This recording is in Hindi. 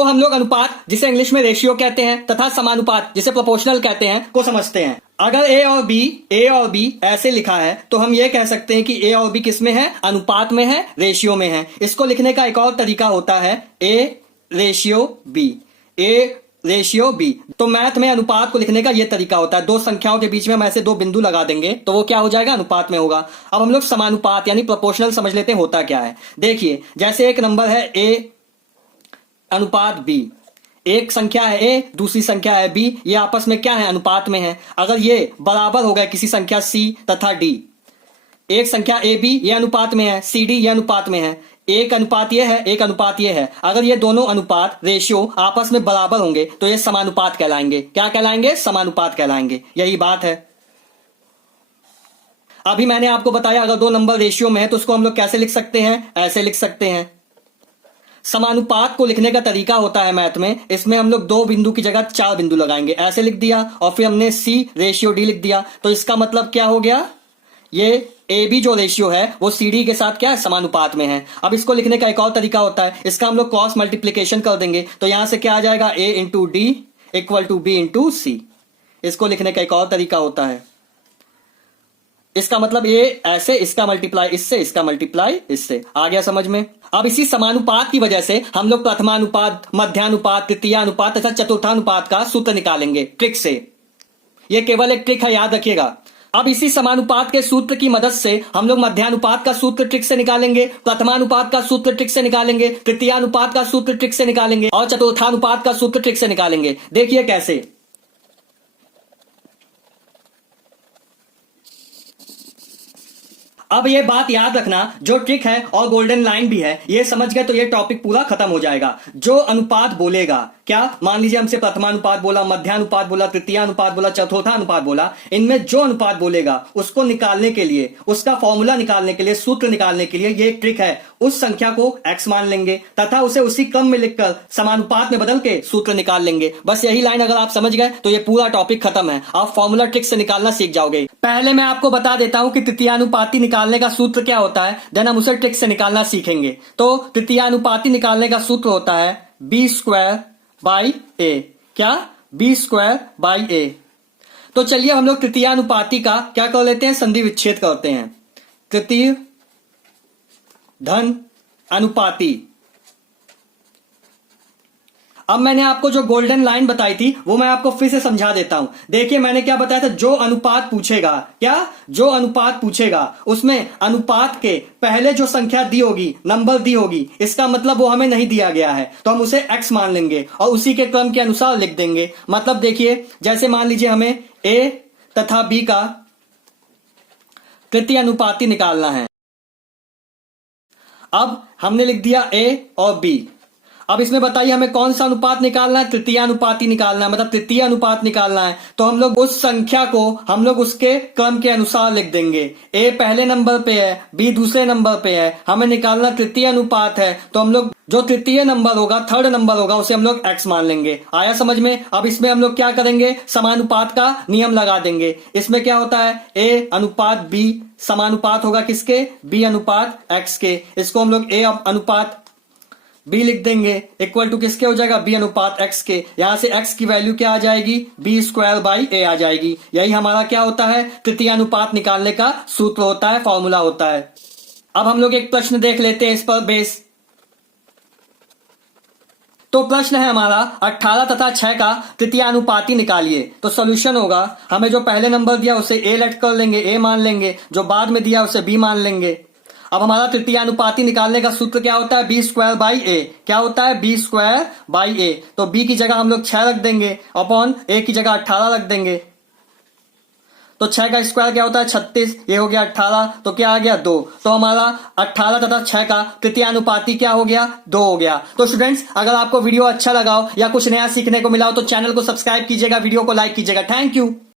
तो हम लोग अनुपात, जिसे इंग्लिश में रेशियो कहते हैं, तथा समानुपात, जिसे प्रोपोर्शनल कहते हैं, को समझते हैं। अगर ए और बी ऐसे लिखा है तो हम ये कह सकते हैं कि ए और बी किस में है? अनुपात में है, रेशियो में है। इसको लिखने का एक और तरीका होता है A ratio B, A ratio B. तो मैथ में अनुपात को लिखने का यह तरीका होता है, दो संख्याओं के बीच में हम ऐसे दो बिंदु लगा देंगे तो वो क्या हो जाएगा? अनुपात में होगा। अब हम लोग समानुपात यानी प्रोपोर्शनल समझ लेते हैं होता क्या है। देखिए, जैसे एक नंबर है ए अनुपात बी, एक संख्या है ए, दूसरी संख्या है बी, ये आपस में क्या है? अनुपात में है। अगर ये बराबर हो गए किसी संख्या सी तथा डी, एक संख्या ए बी ये अनुपात में है, सी डी ये अनुपात में है, एक अनुपात ये है, एक अनुपात ये है, अगर ये दोनों अनुपात रेशियो आपस में बराबर होंगे तो ये समानुपात कहलाएंगे। क्या कहलाएंगे? समानुपात कहलाएंगे। यही बात है। अभी मैंने आपको बताया अगर दो नंबर रेशियो में है तो उसको हम लोग कैसे लिख सकते हैं? ऐसे लिख सकते हैं। समानुपात को लिखने का तरीका होता है मैथ में, इसमें हम लोग दो बिंदु की जगह चार बिंदु लगाएंगे, ऐसे लिख दिया और फिर हमने सी रेशियो डी लिख दिया। तो इसका मतलब क्या हो गया? ये ए बी जो रेशियो है वो सी डी के साथ क्या है? समानुपात में है। अब इसको लिखने का एक और तरीका होता है, इसका हम लोग क्रॉस मल्टीप्लीकेशन कर देंगे तो यहां से क्या आ जाएगा? A into D equal to B into C. इसको लिखने का एक और तरीका होता है। इसका मतलब ये ऐसे, इसका मल्टीप्लाई इससे, इसका मल्टीप्लाई इससे। आ गया समझ में? अब इसी समानुपात की वजह से हम लोग प्रथमानुपात, मध्यानुपात, तृतीयानुपात तथा चतुर्थानुपात का सूत्र निकालेंगे ट्रिक से। यह केवल एक ट्रिक है, याद रखिएगा। अब इसी समानुपात के सूत्र की मदद से हम लोग मध्यानुपात का सूत्र ट्रिक से निकालेंगे, प्रथमानुपात का सूत्र ट्रिक से निकालेंगे, तृतीयानुपात का सूत्र ट्रिक से निकालेंगे और चतुर्थानुपात का सूत्र ट्रिक से निकालेंगे। देखिए कैसे। अब ये बात याद रखना, जो ट्रिक है और गोल्डन लाइन भी है, ये समझ गए तो ये टॉपिक पूरा खत्म हो जाएगा। जो अनुपात बोलेगा, क्या मान लीजिए हमसे प्रथमानुपात बोला, मध्यानुपात बोला, तृतीयानुपात बोला, चतुर्थानुपात बोला, इनमें जो अनुपात बोलेगा उसको निकालने के लिए, उसका फॉर्मूला निकालने के लिए, सूत्र निकालने के लिए ये एक ट्रिक है। उस संख्या को x मान लेंगे तथा उसे उसी क्रम में लिखकर समानुपात में बदल के सूत्र निकाल लेंगे। बस यही लाइन अगर आप समझ गए तो ये पूरा टॉपिक खत्म है। आप फॉर्मूला ट्रिक से निकालना सीख जाओगे। पहले मैं आपको बता देता हूं कि तृतीयानुपाती निकालने का सूत्र क्या होता है, देन हम उसे ट्रिक से निकालना सीखेंगे। तो तृतीयानुपाती निकालने का सूत्र होता है बी स्क्वायर बाई ए। क्या? बी स्क्वायर बाई ए। तो चलिए हम लोग तृतीयानुपाती का क्या कर लेते हैं? संधि विच्छेद करते हैं। तृतीय धन अनुपाती। अब मैंने आपको जो गोल्डन लाइन बताई थी वो मैं आपको फिर से समझा देता हूं। देखिए मैंने क्या बताया था, जो अनुपात पूछेगा, क्या? जो अनुपात पूछेगा उसमें अनुपात के पहले जो संख्या दी होगी, नंबर दी होगी, इसका मतलब वो हमें नहीं दिया गया है तो हम उसे x मान लेंगे और उसी के क्रम के अनुसार लिख देंगे। मतलब देखिए, जैसे मान लीजिए हमें a तथा b का तृतीय अनुपाती निकालना है। अब हमने लिख दिया a और b। अब इसमें बताइए हमें कौन सा अनुपात निकालना है? तृतीयानुपाती निकालना है, मतलब तृतीय अनुपात निकालना है। तो हम लोग उस संख्या को हम लोग उसके क्रम के अनुसार लिख देंगे। a पहले नंबर पे है, b दूसरे नंबर पे है, हमें निकालना तृतीय अनुपात है तो हम लोग जो तृतीय नंबर होगा, थर्ड नंबर होगा, उसे हम लोग x मान लेंगे। आया समझ में? अब इसमें हम लोग क्या करेंगे? समानुपात का नियम लगा देंगे। इसमें क्या होता है? a अनुपात b समानुपात होगा किसके? b अनुपात x के। इसको हम लोग a अनुपात b लिख देंगे इक्वल टू किसके हो जाएगा? b अनुपात x के। यहां से x की वैल्यू क्या आ जाएगी? b स्क्वायर बाई a आ जाएगी। यही हमारा क्या होता है? तृतीयानुपात निकालने का सूत्र होता है, फॉर्मूला होता है। अब हम लोग एक प्रश्न देख लेते हैं इस पर बेस। तो प्रश्न है हमारा 18 तथा 6 का तृतीयानुपाती निकालिए। तो सॉल्यूशन होगा, हमें जो पहले नंबर दिया उसे a लेट कर लेंगे, a मान लेंगे, जो बाद में दिया उसे b मान लेंगे। अब हमारा तृतीयानुपाती निकालने का सूत्र क्या होता है? बी स्क्वायर बाई ए। क्या होता है? बी स्क्वायर बाई ए। तो b की जगह हम लोग 6 रख देंगे अपॉन a की जगह 18 रख देंगे। तो 6 का स्क्वायर क्या होता है? 36। ये हो गया 18, तो क्या आ गया? 2। तो हमारा 18 तथा 6 का तृतीयानुपाती क्या हो गया? 2 हो गया। तो स्टूडेंट्स, अगर आपको वीडियो अच्छा लगा हो या कुछ नया सीखने को मिला हो तो चैनल को सब्सक्राइब कीजिएगा, वीडियो को लाइक कीजिएगा। Thank you.